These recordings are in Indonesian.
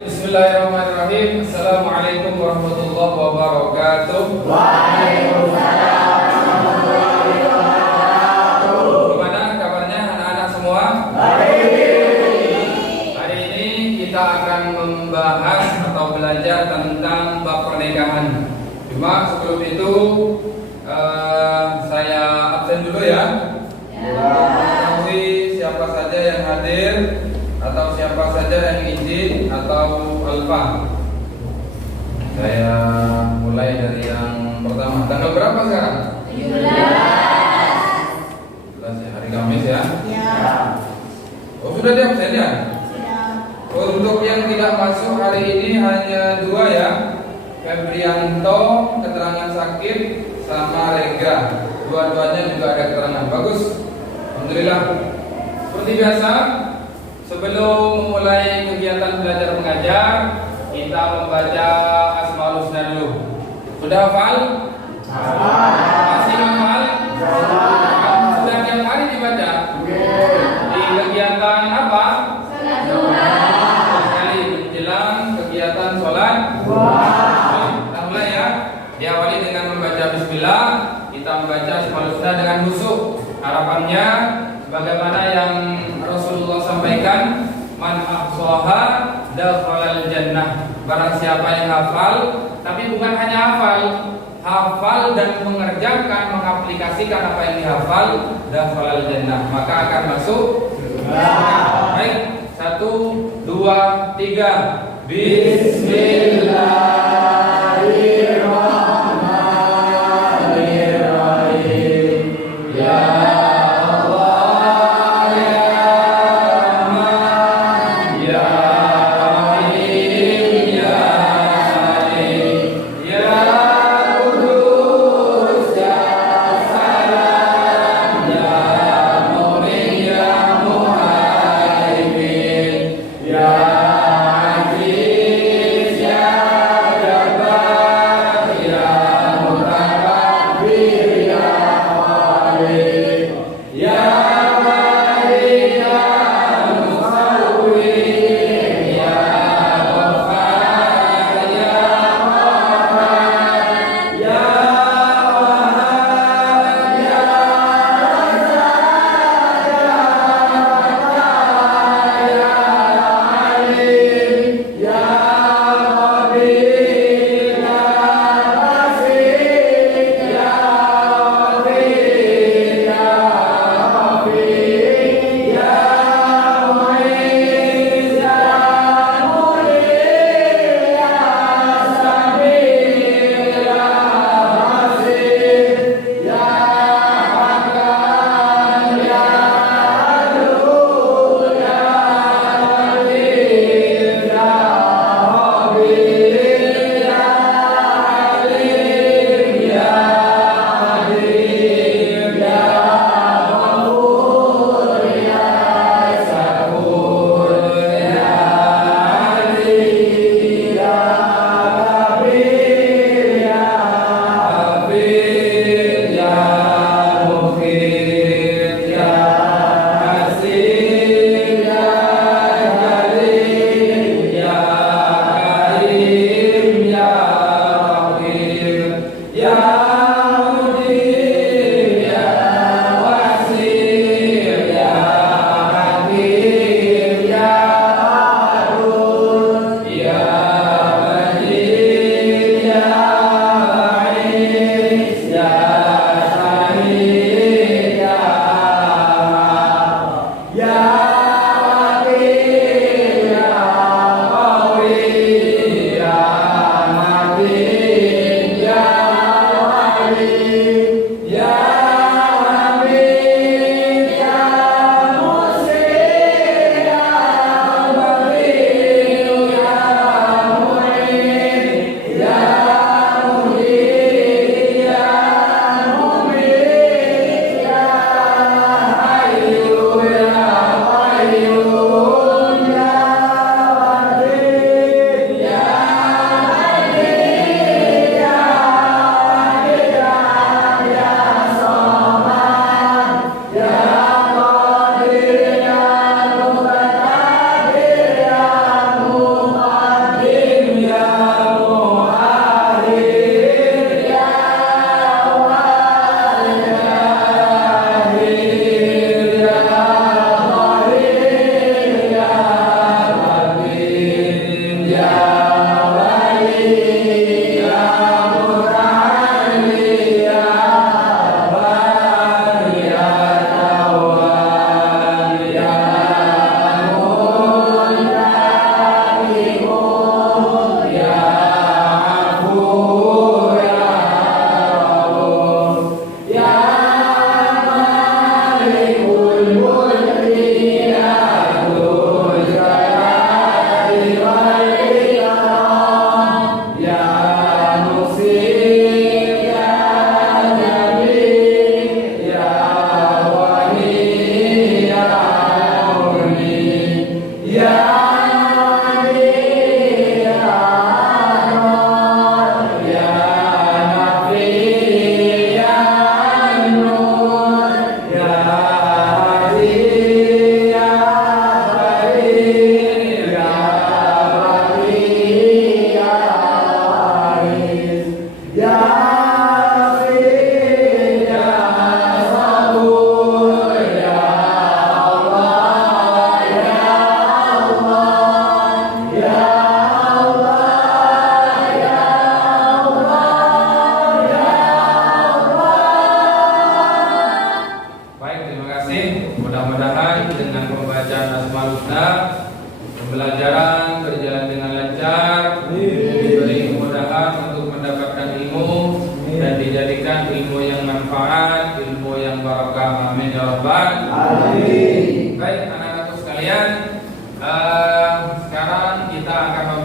Bismillahirrahmanirrahim. Assalamualaikum warahmatullahi wabarakatuh. Waalaikumsalam warahmatullahi wabarakatuh. Gimana kabarnya anak-anak semua? Baik. Hari ini kita akan membahas atau belajar tentang bab pernikahan. Cuma sebelum itu saya absen dulu ya. Mengetahui siapa saja yang hadir atau siapa saja yang izin atau alfa. Saya mulai dari yang pertama. Tanggal berapa sekarang? 17 ya, hari Kamis ya. Oh, sudah di absen ya? Untuk yang tidak masuk hari ini hanya dua ya, Febrianto keterangan sakit sama Rega. Dua-duanya juga ada keterangan. Bagus. Alhamdulillah. Seperti biasa, sebelum memulai kegiatan belajar mengajar, kita membaca Asmaul Husna dulu. Sudah hafal? Masih hafal? Sudah tiap hari dibaca? Di kegiatan apa? Sekali menjelang kegiatan sholat. Kita mulai ya. Diawali dengan membaca Bismillah. Kita membaca Asmaul Husna dengan khusyuk. Harapannya bagaimana yang Rasulullah sampaikan, man ahsaha dakhalal jannah. Barang siapa yang hafal, tapi bukan hanya hafal dan mengerjakan, mengaplikasikan apa yang dihafal, dakhalal jannah, maka akan masuk surga. Baik, 1, 2, 3. Bismillahirrahmanirrahim. Ya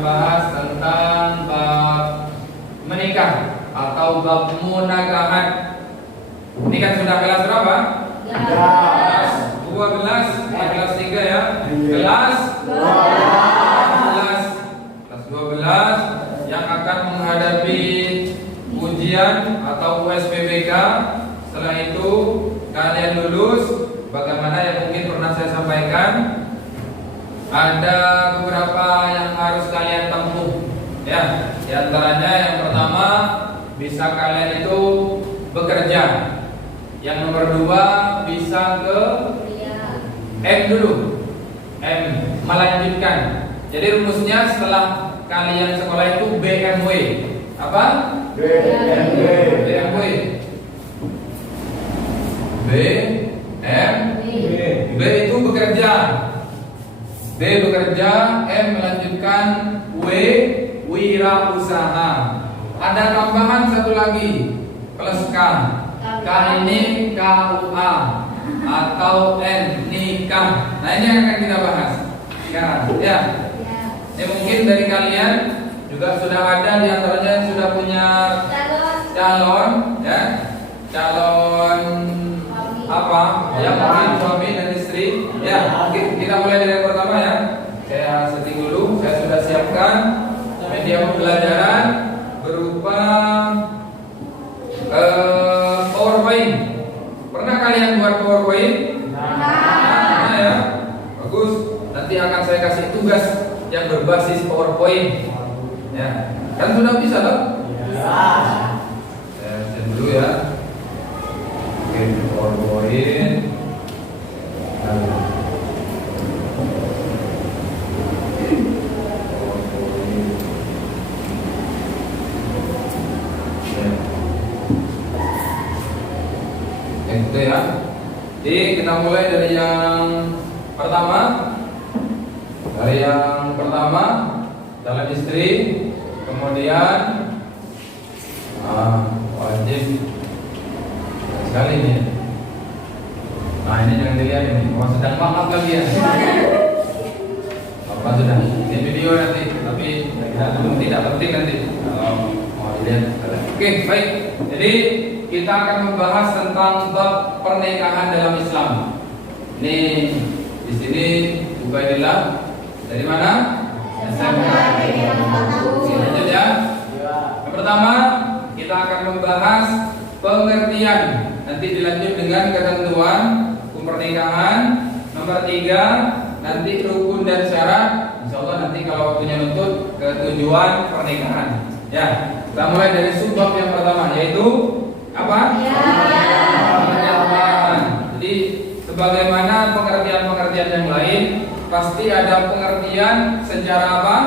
membahas tentang bab menikah atau bab munakahat. Ini kan sudah kelas berapa? Kelas 12, kelas 3 ya. Kelas 12 yang akan menghadapi ujian atau USPBK. Setelah itu kalian lulus. Bagaimana yang mungkin pernah saya sampaikan, ada beberapa yang harus kalian tempuh ya. Di antaranya yang pertama, bisa kalian itu bekerja. Yang nomor 2, bisa ke M dulu, M, melanjutkan. Jadi rumusnya setelah kalian sekolah itu BMW. Apa? BMW. B itu bekerja, B bekerja, M melanjutkan, W wirausaha. Ada tambahan satu lagi, plus K. K ini KUA atau N nikah. Nah ini yang akan kita bahas sekarang ya. Ini mungkin dari kalian juga sudah ada di antaranya yang sudah punya calon ya, calon apa ya, mungkin suami dan istri ya. Kita mulai dari yang pertama ya. Saya setting dulu, saya sudah siapkan media pembelajaran berupa PowerPoint. Pernah kalian buat PowerPoint? Nah ya, bagus. Nanti akan saya kasih tugas yang berbasis PowerPoint ya. Kan sudah bisa loh? Saya set dulu ya. Oke, PowerPoint. Itu ya. Jadi kita mulai dari yang pertama. Dari yang pertama, calon istri, kemudian wajib sekali nih. Nah ini jangan dilihat ini, sedang maaf lagi ya. Apa sudah? Ini video nanti, tapi tidak penting nanti kalau mau dilihat. Oke, baik. Jadi kita akan membahas tentang bab pernikahan dalam Islam. Ini di sini Ubaidillah dari mana? SMK. Lanjut ya. Yang pertama kita akan membahas pengertian. Nanti dilanjut dengan ketentuan hukum pernikahan. Nomor 3 nanti rukun dan syarat. Insyaallah nanti kalau waktunya nuntut ke tujuan pernikahan. Ya, kita mulai dari subbab yang pertama yaitu apa? Pengertian. Jadi sebagaimana pengertian-pengertian yang lain, pasti ada pengertian secara apa?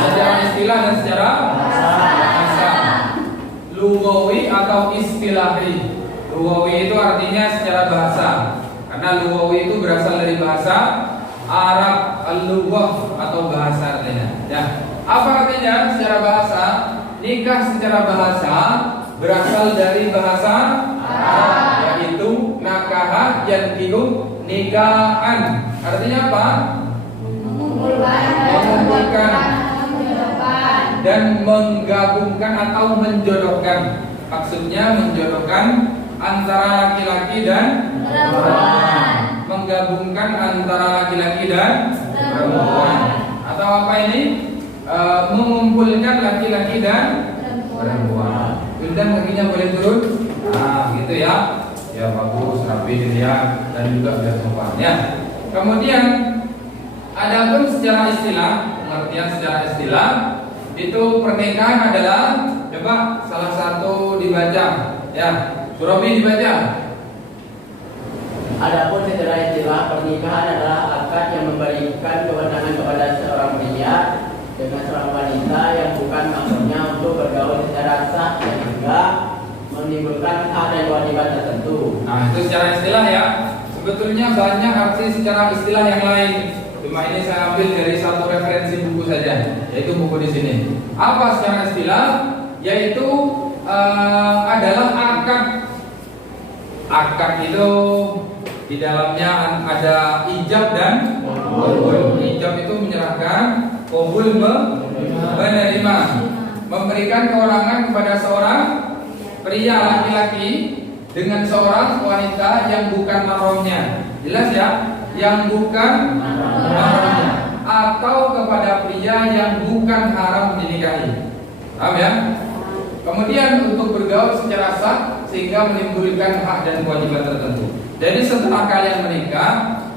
Secara istilah dan secara bahasa. Lugawi atau istilahi. Lugawi itu artinya secara bahasa. Karena lugawi itu berasal dari bahasa Arab, al-lughah atau bahasa artinya. Ya. Apa artinya secara bahasa? Nikah secara bahasa berasal dari bahasa Arab, yaitu nakaha yankihu nikahan. Artinya apa? Mengumpulkan dan menggabungkan atau menjodohkan. Maksudnya menjodohkan antara laki-laki dan perempuan. Menggabungkan antara laki-laki dan perempuan. Atau apa ini? Mengumpulkan laki-laki dan perempuan. Undang kakinya boleh turun. Nah, gitu ya. Ya bagus, rapi dilihat dan juga biar sopan ya. Kemudian adapun secara istilah, pengertian secara istilah itu pernikahan adalah, coba salah satu dibaca ya. Surabi dibaca. Adapun secara istilah pernikahan adalah akad yang memberikan kewenangan kepada seorang pria dengan seorang wanita yang bukan maksudnya untuk bergaul secara sah dan juga menimbulkan hak dan kewajiban tertentu. Nah itu secara istilah ya. Sebetulnya banyak arti secara istilah yang lain. Cuma ini saya ambil dari satu referensi buku saja, yaitu buku di sini. Apa secara istilah? Yaitu adalah akad. Akad itu di dalamnya ada ijab dan qabul. Ijab itu menyerahkan, Qabul menerima. Memberikan keorangan kepada seorang pria laki-laki dengan seorang wanita yang bukan mahramnya. Jelas ya? Yang bukan mahramnya, atau kepada pria yang bukan haram dinikahi. Paham ya? Kemudian untuk bergaul secara sah sehingga menimbulkan hak dan kewajiban tertentu. Jadi setelah kalian menikah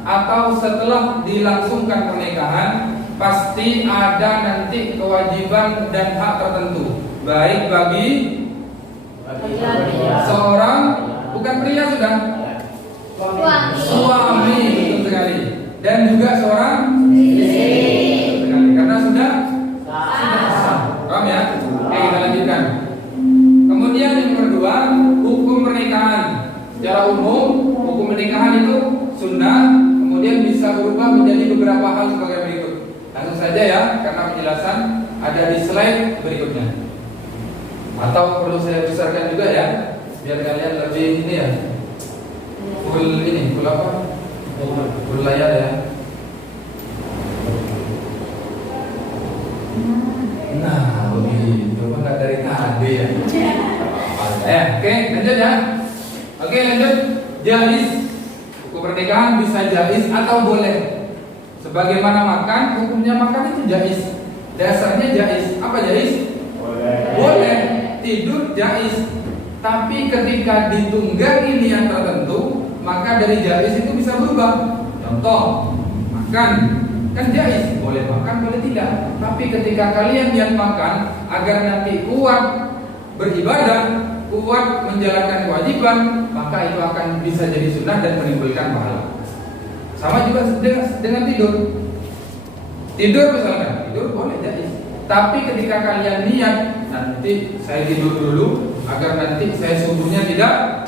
atau setelah dilangsungkan pernikahan, pasti ada nanti kewajiban dan hak tertentu, baik bagi seorang bukan pria sudah suami, betul sekali, dan juga seorang istri, karena sudah sah. Paham ya? Oke, kita lanjutkan. Kemudian yang kedua, hukum pernikahan. Secara umum, hukum pernikahan itu sunnah, kemudian bisa berubah menjadi beberapa hal sebagai berikut. Langsung saja ya, karena penjelasan ada di slide berikutnya. Atau perlu saya besarkan juga ya, biar kalian lebih ini ya, full apa? Full layar ya. Nah, begitu, nggak dari tadi ya. Oke, lanjut ya. Oke, lanjut. Jaiz. Hukum pernikahan bisa jaiz atau boleh. Sebagaimana makan, hukumnya makan itu jaiz. Dasarnya jaiz. Apa jaiz? Boleh. Tidur jaiz. Tapi ketika ditunggangi niat tertentu, maka dari jaiz itu bisa berubah. Contoh, makan kan jaiz, boleh makan, boleh tidak. Tapi ketika kalian niat makan agar nanti kuat beribadah, kuat menjalankan kewajiban, maka itu akan bisa jadi sunnah dan menimbulkan pahala. Sama juga dengan tidur. Tidur misalkan, tidur boleh jaiz. Tapi ketika kalian niat, nanti saya tidur dulu agar nanti saya subuhnya tidak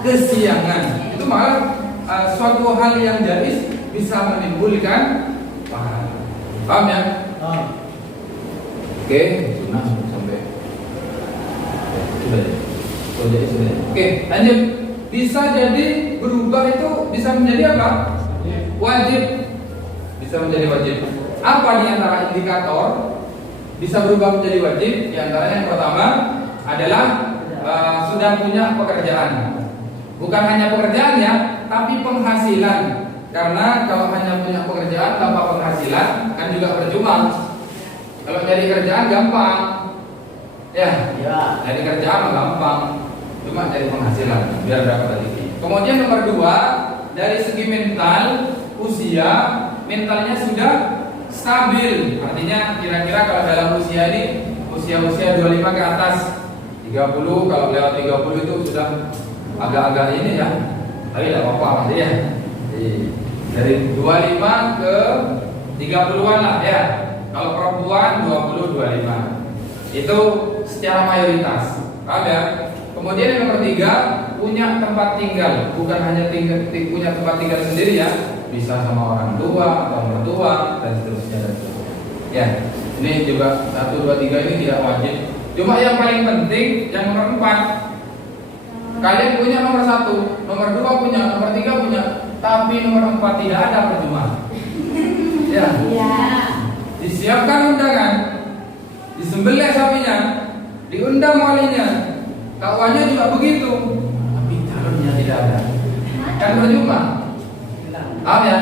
kesiangan, itu malah suatu hal yang jaiz bisa menimbulkan pahala. Paham ya? Oke, sunnah sampai sudah ya. Oke, lanjut. Bisa jadi berubah itu bisa menjadi apa? Wajib. Bisa menjadi wajib. Apa di antara indikator bisa berubah menjadi wajib? Di antaranya yang pertama adalah sudah punya pekerjaan. Bukan hanya pekerjaan ya, tapi penghasilan. Karena kalau hanya punya pekerjaan tanpa penghasilan kan juga percuma. Kalau cari kerjaan gampang, ya. Cari kerjaan gampang, cuma cari penghasilan biar dapat rezeki. Kemudian nomor dua, dari segi mental, usia mentalnya sudah stabil. Artinya kira-kira kalau dalam usia ini usia 25 ke atas, 30, kalau lewat 30 itu sudah agak-agak ini ya. Tapi tidak apa-apa masih ya. Dari 25 ke 30-an lah ya. Kalau perempuan 20-25. Itu secara mayoritas. Paham ya? Kemudian yang nomor tiga, punya tempat tinggal. Bukan hanya punya tempat tinggal sendiri ya. Bisa sama orang tua atau mertua dan seterusnya. Ya, ini juga 1, 2, 3 ini tidak wajib. Cuma yang paling penting yang nomor 4. Kalian punya nomor 1, nomor 2 punya, nomor 3 punya, tapi nomor 4 tidak ada, percuma. Ya. Disiapkan undangan, disembelih sapinya, diundang walinya, kawannya juga begitu, tapi calonnya tidak ada, kan percuma. Paham ya?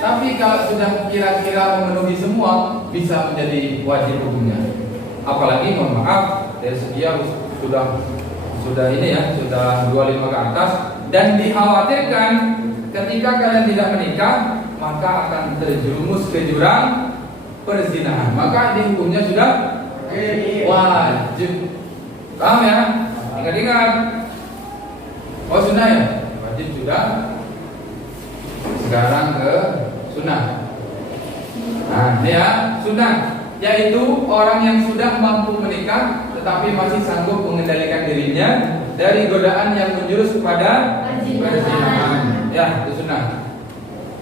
Tapi kalau sudah kira-kira memenuhi semua, bisa menjadi wajib hukumnya. Apalagi mohon maaf, dari segi sudah ini ya, sudah 25 ke atas, dan dikhawatirkan ketika kalian tidak menikah maka akan terjerumus ke jurang perzinahan. Maka ini hukumnya sudah wajib. Paham ya? Ingat-ingat. Oh sunnah ya? Wajib sudah. Sekarang ke sunnah. Nah ini ya, sunnah, yaitu orang yang sudah mampu menikah tetapi masih sanggup mengendalikan dirinya dari godaan yang menjurus kepada perzinahan. Ya, itu sunnah.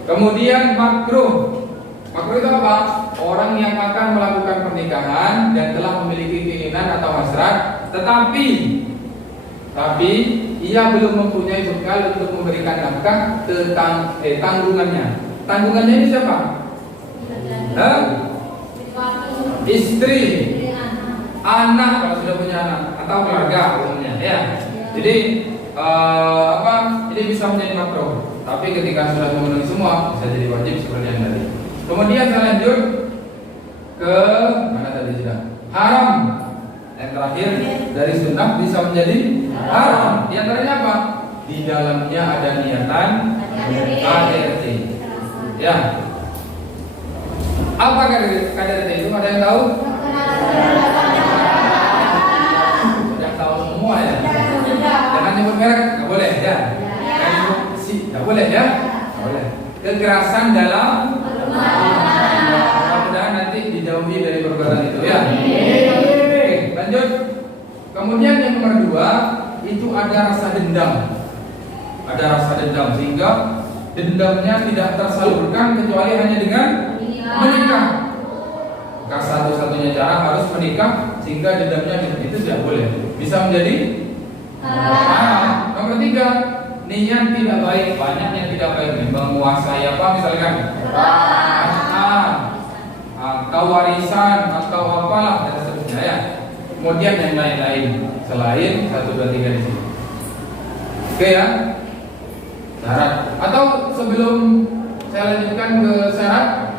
Kemudian makruh. Makruh itu apa? Orang yang akan melakukan pernikahan dan telah memiliki keinginan atau hasrat, tetapi ia belum mempunyai bekal untuk memberikan nafkah tanggungannya. Tanggungannya ini siapa? istri, anak kalau sudah punya anak atau keluarga umumnya ya. Jadi ini bisa menjadi makruh. Tapi ketika sudah memenuhi semua bisa jadi wajib seperti yang tadi. Kemudian saya lanjut ke mana tadi sudah? Haram. Yang terakhir dari sunnah bisa menjadi haram. Di antaranya apa? Di dalamnya ada niatan KDRT. Ya. Apa KDRT itu? Ada yang tahu? Sudah tahu semua ya. Jangan nyebut merek, nggak boleh ya. Nggak boleh ya. Nggak boleh. Kekerasan dalam mudah-mudahan nanti dijauhi dari perbuatan itu ya. Oke, lanjut. Kemudian yang nomor 2 itu ada rasa dendam. Ada rasa dendam sehingga dendamnya tidak tersalurkan kecuali hanya dengan menikah. Maka satu-satunya cara harus menikah sehingga dendamnya itu tidak boleh. Bisa menjadi nomor 3, niat tidak baik. Banyak yang tidak baik, menguasai apa misalkan atau warisan atau apalah dan seterusnya ya. Kemudian yang lain-lain selain 1, 2, 3 di sini. Oke ya. Syarat. Atau sebelum saya lanjutkan ke syarat,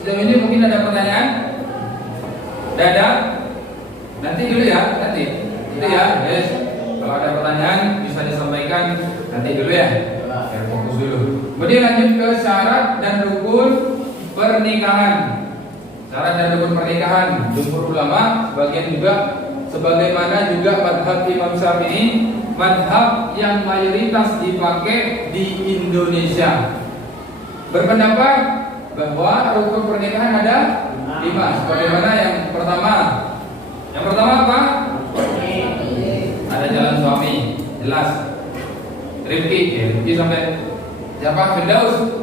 sejauh ini mungkin ada pertanyaan? Tidak ada? Nanti dulu ya, nanti. Itu ya, yes. Kalau ada pertanyaan bisa disampaikan nanti dulu ya. Biar fokus dulu. Kemudian lanjut ke syarat dan rukun pernikahan. Syarat dan rukun pernikahan, jumhur ulama sebagian juga sebagaimana juga madhab Imam Syafi'i, madhab yang mayoritas dipakai di Indonesia, berpendapat bahwa rukun pernikahan ada 5. Sebagaimana yang pertama apa? Ada jalan suami, jelas. Rifki sampai siapa? Firdaus.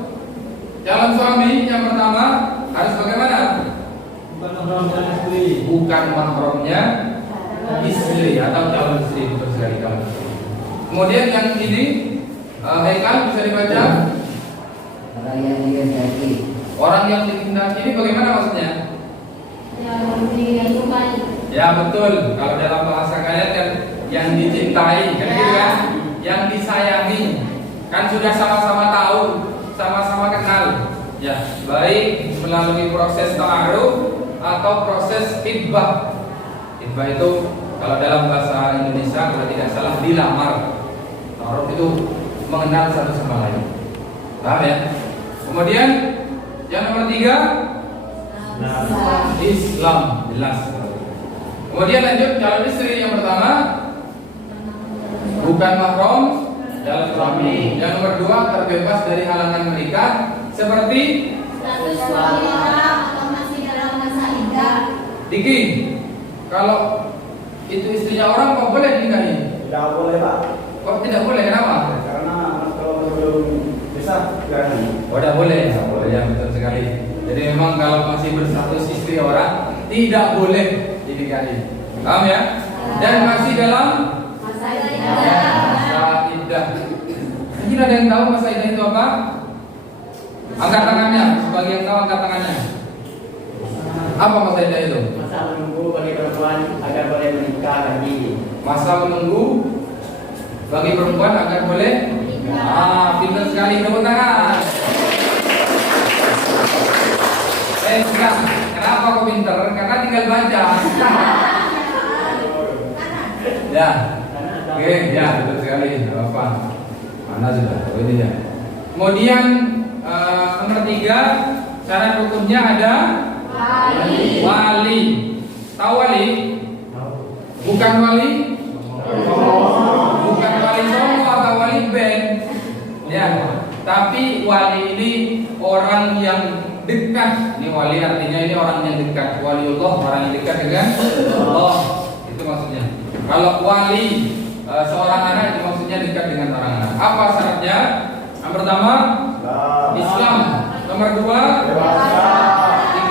Jalan suami yang pertama harus bagaimana? Bukan mahramnya istri atau calon istri, betul sekali kamu. Kemudian yang ini Haikal bisa dibaca. Orang yang dikehendaki. Orang yang dikehendaki ini bagaimana maksudnya? Ya betul. Kalau dalam bahasa kalian kan yang dicintai, kan gitu kan? Yang disayangi, kan sudah sama-sama tahu, sama-sama kenal. Ya, baik melalui proses ta'aruf atau proses idbah. Idbah itu kalau dalam bahasa Indonesia kalau tidak salah dilamar. Ta'aruf itu mengenal satu sama lain. Paham ya? Kemudian yang nomor 3 Islam, jelas. Kemudian lanjut calon istri yang pertama bukan mahram, calon suami. Yang nomor 2 terbebas dari halangan menikah seperti status suami atau masih dalam masa iddah. Diki, kalau itu istrinya orang kok boleh dinikahi? Tidak boleh Pak. Kok tidak boleh, kenapa? Karena kalau belum bisa jangan. Oh, tidak boleh. Oh ya, betul sekali. Jadi memang kalau masih berstatus istri orang tidak boleh dinikahi. Paham ya? Dan masih dalam Masa masa iddah. Mungkin ada yang tahu masa iddah itu apa? Angkat tangannya. Sebagai yang tahu angkat tangannya. Apa masa iddah itu? Masa menunggu bagi perempuan agar boleh menikah lagi. Masa menunggu bagi perempuan agar boleh. Pintar sekali, tepuk tangan. Enggak. Kenapa kok pintar? Karena tinggal baca. Ya. Oke, ya betul sekali. Apa? Mana sudah? Oh ini ya. Kemudian nomor 3 syarat hukumnya ada wali. Tahu wali? Bukan wali? Bukan wali songo atau wali band. Ya. Tapi wali ini orang yang dekat. Ini wali artinya ini orang yang dekat. Waliullah orang yang dekat dengan Allah. Itu maksudnya. Kalau wali seorang anak itu maksudnya dekat dengan orang anak. Apa syaratnya? Yang pertama Islam. Nomor 2 Dewasa.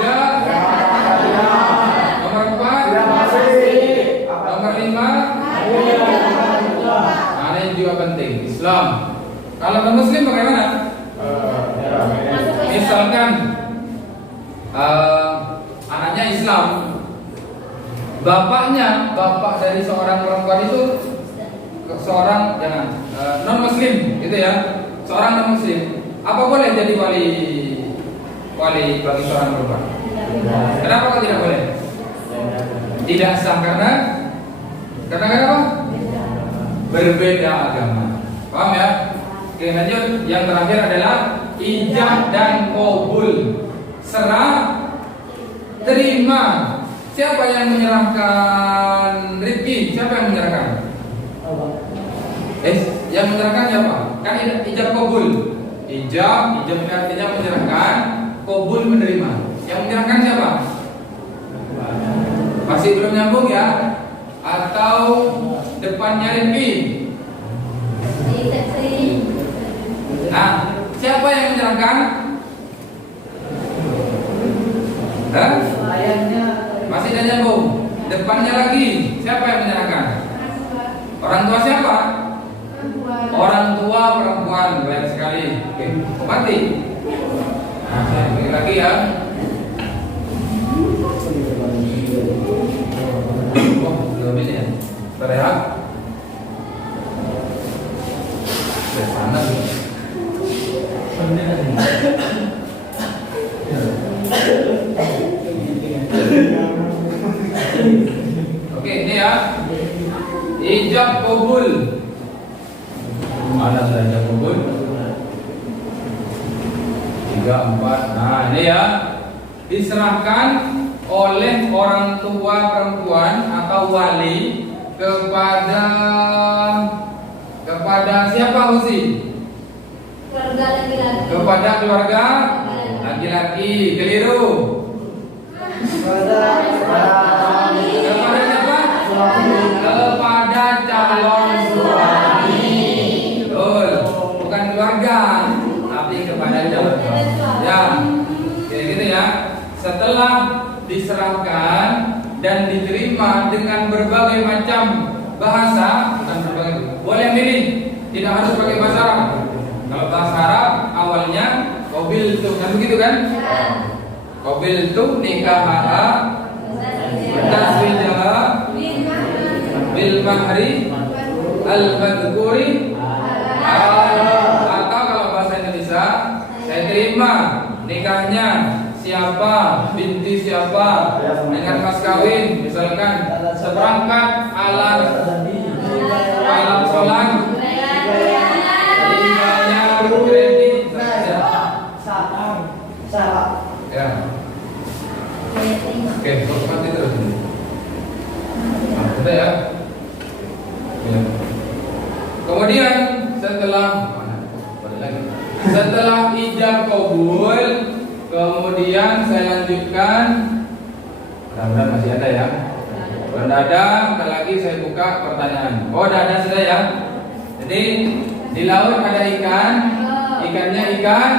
3 nomor 4 nomor 5. Nah, ini juga penting. Islam. Kalau non Muslim bagaimana? Misalkan anaknya Islam, bapak dari seorang perempuan itu seorang non muslim gitu ya, seorang non muslim, apa boleh jadi wali bagi seorang perempuan? Kenapa kok tidak boleh? Tidak sah karena kenapa? Berbeda agama. Paham ya? Oke, lanjut. Yang terakhir adalah ijab dan qabul. Serah terima. Siapa yang menyerahkan Rifki? Siapa yang menyerahkan? Yang menyerahkan siapa? Kan ijab qabul. Ijab artinya menyerahkan, qabul menerima. Yang menyerahkan siapa? Masih belum nyambung ya? Atau depannya Rifki? Nah, siapa yang menyerahkan? Masih tidak nyambung. Depannya lagi, siapa yang menyerahkan? Orang tua siapa? Orang tua perempuan. Baik sekali. Oke, mati. Nah, saya bagi lagi ya. Oh, belum ini ya. Terlihat. Dari sana. Oke, ini ya. Ijab qabul. Mana sudah ijab qabul? 3, 4. Nah, ini ya. Diserahkan oleh orang tua perempuan atau wali kepada siapa Husi? Keluarga laki-laki. Kepada keluarga laki-laki. Keliru. Kepada siapa? Kepada calon suami. Betul. Bukan keluarga, tapi kepada calon suami. Ya. Kayak gitu ya. Setelah diserahkan dan diterima dengan berbagai macam bahasa, boleh milih, tidak harus pakai bahasa Arab. Kalau bahasa Arab awalnya qabil tu, kan begitu kan? Qabil tu nikahaha taswijaha bil mahri al madhkuri, atau kalau bahasa Indonesia, saya terima nikahnya siapa, binti siapa dengan mas kawin, misalkan seperangkat alat sholat, tinggalnya kredit, ya. Oke, mati terus. Nah, sudah ya. Kemudian setelah ijab qabul, kemudian saya lanjutkan. Mudah-mudahan masih ada ya. Kalau tidak ada, bentar lagi saya buka pertanyaan. Oh, sudah ada sudah ya. Jadi di laut ada ikan, ikannya ikan.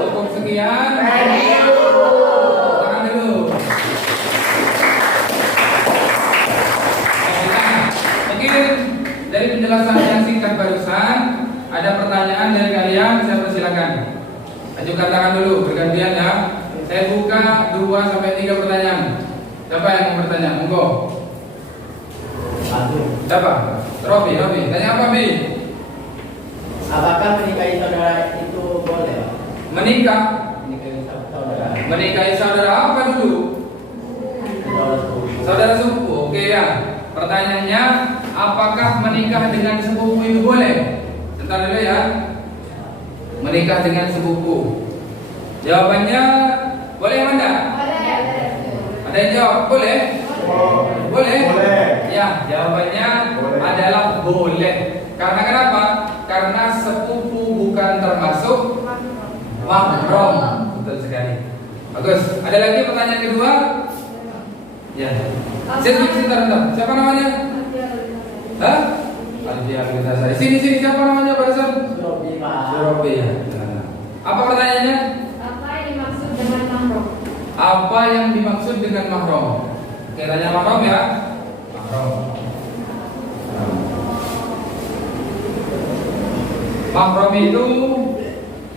Cukup sekian. Tangan dulu. Mungkin dari penjelasan yang singkat barusan, ada pertanyaan dari kalian, saya persilakan. Ajukan tangan dulu, bergantian ya. Saya buka 2 sampai 3 pertanyaan. Siapa yang mau bertanya? Monggo. Siapa? Robi. Tanya apa, Bi? Apakah menikahi saudara itu boleh? Menikah? Saudara. Menikahi saudara apa dulu? Saudara sepupu. Oke ya. Pertanyaannya, apakah menikah dengan sepupu itu boleh? Sebentar dulu ya. Menikah dengan sepupu. Jawabannya boleh mana? Ada yang jawab boleh? Boleh? Ya, jawabannya adalah boleh. Karena kenapa? Karena sepupu bukan termasuk mahram. Betul sekali. Bagus. Ada lagi pertanyaan kedua? Ya. Sebentar. Siapa namanya? Hah? Aldia Aldia. Sini siapa namanya barusan? Surobi ya. Apa pertanyaannya? Apa yang dimaksud dengan mahram? Apa yang dimaksud dengan mahram? Kiranya mahram ya. Mahram. Mahram itu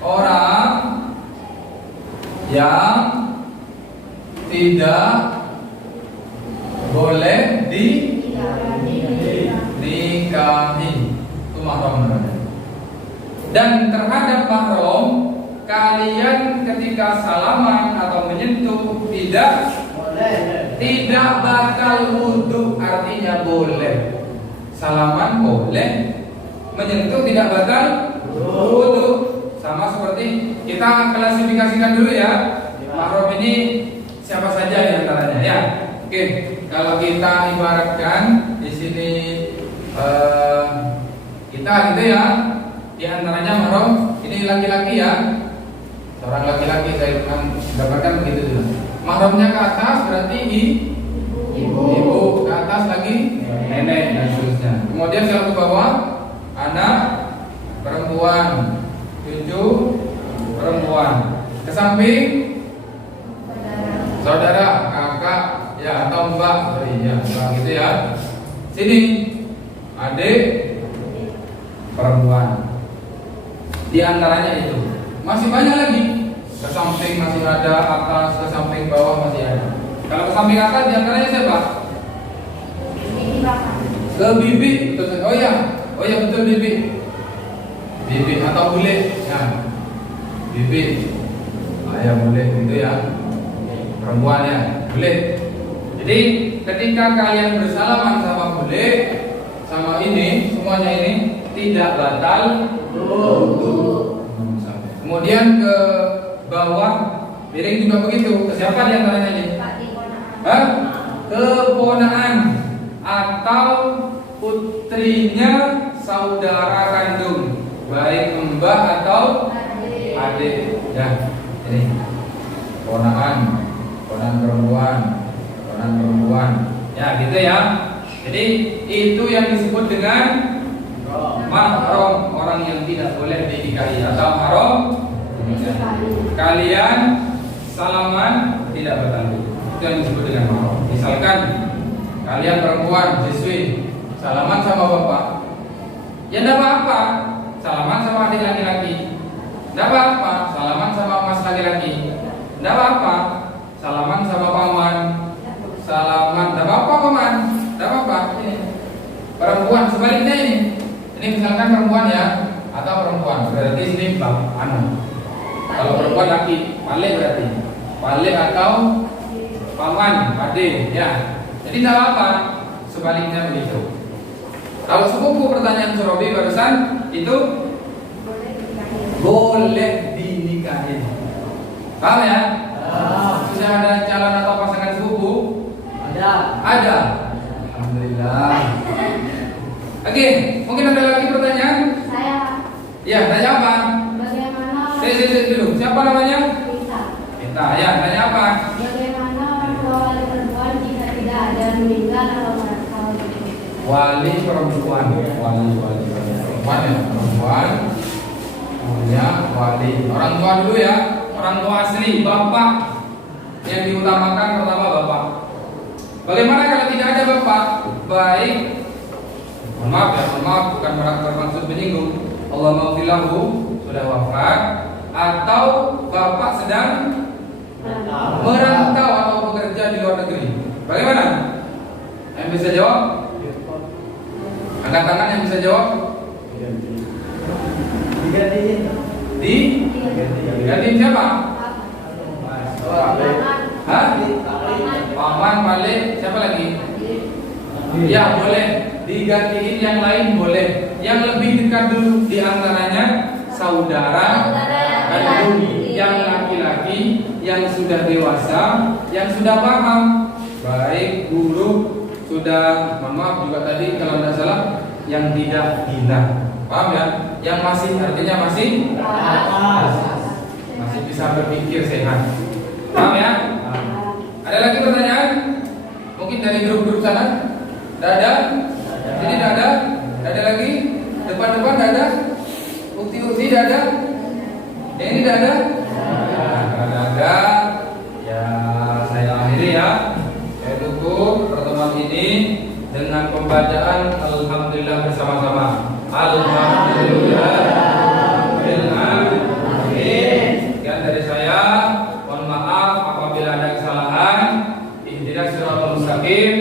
orang yang tidak boleh dinikahi. Itu mahram namanya. Dan terhadap mahram, kalian ketika salaman atau menyentuh tidak bakal wudhu, artinya boleh. Salaman boleh, menyentuh tidak bakal wudhu. Sama seperti kita klasifikasikan dulu ya. Mahram ini siapa saja di antaranya ya. Oke, kalau kita ibaratkan di sini kita gitu ya. Di antaranya mahram ini laki-laki ya. Seorang laki-laki saya gambarkan begitu juga. Mahramnya ke atas berarti ibu, ke atas lagi nenek dan seterusnya. Kemudian kalau ke bawah anak perempuan, cucu perempuan. Ke samping saudara, kakak ya atau mbak, ya gitu ya. Sini adik perempuan. Di antaranya itu masih banyak lagi. Ke samping masih ada, atas, ke samping bawah masih ada. Kalau ke samping atas di antaranya siapa? Ke bibi. Oh ya betul bibi atau bule. Nah, bibi, ayah bule gitu ya. Perempuan ya, bule. Jadi ketika kalian bersalaman sama bule, sama ini, semuanya ini tidak batal wudu. Kemudian ke bawah piring juga begitu. Ke siapa di antaranya ini? Keponakan atau putrinya saudara kandung, baik mbah atau adik. Ya, ini ponakan perempuan. Ya, gitu ya. Jadi itu yang disebut dengan mahram, orang yang tidak boleh dinikahi atau haram. Kalian salaman tidak batal. Itu yang disebut dengan mahram. Misalkan kalian perempuan, siswi, salaman sama bapak, ya tidak apa-apa. Salaman sama adik laki-laki, tidak apa-apa. Salaman sama mas laki-laki, tidak apa-apa. Salaman sama paman, salaman, tidak apa-apa paman, tidak apa-apa. Ini perempuan, sebaliknya ini misalkan perempuan ya, atau perempuan berarti sini anu. Kalau perempuan laki, pale berarti pale atau paman, pade ya. Jadi tidak apa, sebaliknya begitu. Kalau sepupu, pertanyaan Surobi barusan itu boleh dinikahi. Paham ya? Sudah ada calon atau pasangan sepupu? Ada. Alhamdulillah. Oke, mungkin ada lagi pertanyaan? Saya. Ya, tanya apa? Bagaimana? Saya dulu. Siapa namanya? Kita. Ya, tanya apa? Bagaimana orang tua wali perempuan jika tidak ada meninggal atau merantau? Wali perempuan ya, perempuan punya wali. Orang tua dulu ya, orang tua asli, bapak yang diutamakan pertama bapak. Bagaimana kalau tidak ada bapak? Baik, mohon maaf bukan bermaksud menyinggung. Allah maghfirlahu sudah wafat atau bapak sedang merantau atau bekerja di luar negeri. Bagaimana? Yang bisa jawab? Angkat tangan yang bisa jawab. Digantiin siapa? Hah? Paman, pale, siapa lagi? Ya boleh. Digantiin yang lain boleh. Yang lebih dekat dulu di antaranya saudara kandung, yang laki-laki, yang sudah dewasa, yang sudah paham. Baik guru sudah, mohon maaf juga tadi kalau tidak salah, yang tidak gila, paham ya? Yang masih, artinya masih bisa berpikir sehat, paham ya? Ada lagi pertanyaan? Mungkin dari grup-grup sana? Tidak ada? Ini tidak ada? Tidak ada lagi? Depan-depan tidak ada? Ukti-ukti tidak ada? Yang ini tidak ada? Tidak ada. Ya saya akhiri ya. Saya tutup pertemuan ini dengan pembacaan Alhamdulillah bersama-sama. Alhamdulillah. Amin. Sekian dari saya. Mohon maaf apabila ada kesalahan. siratal mustaqim.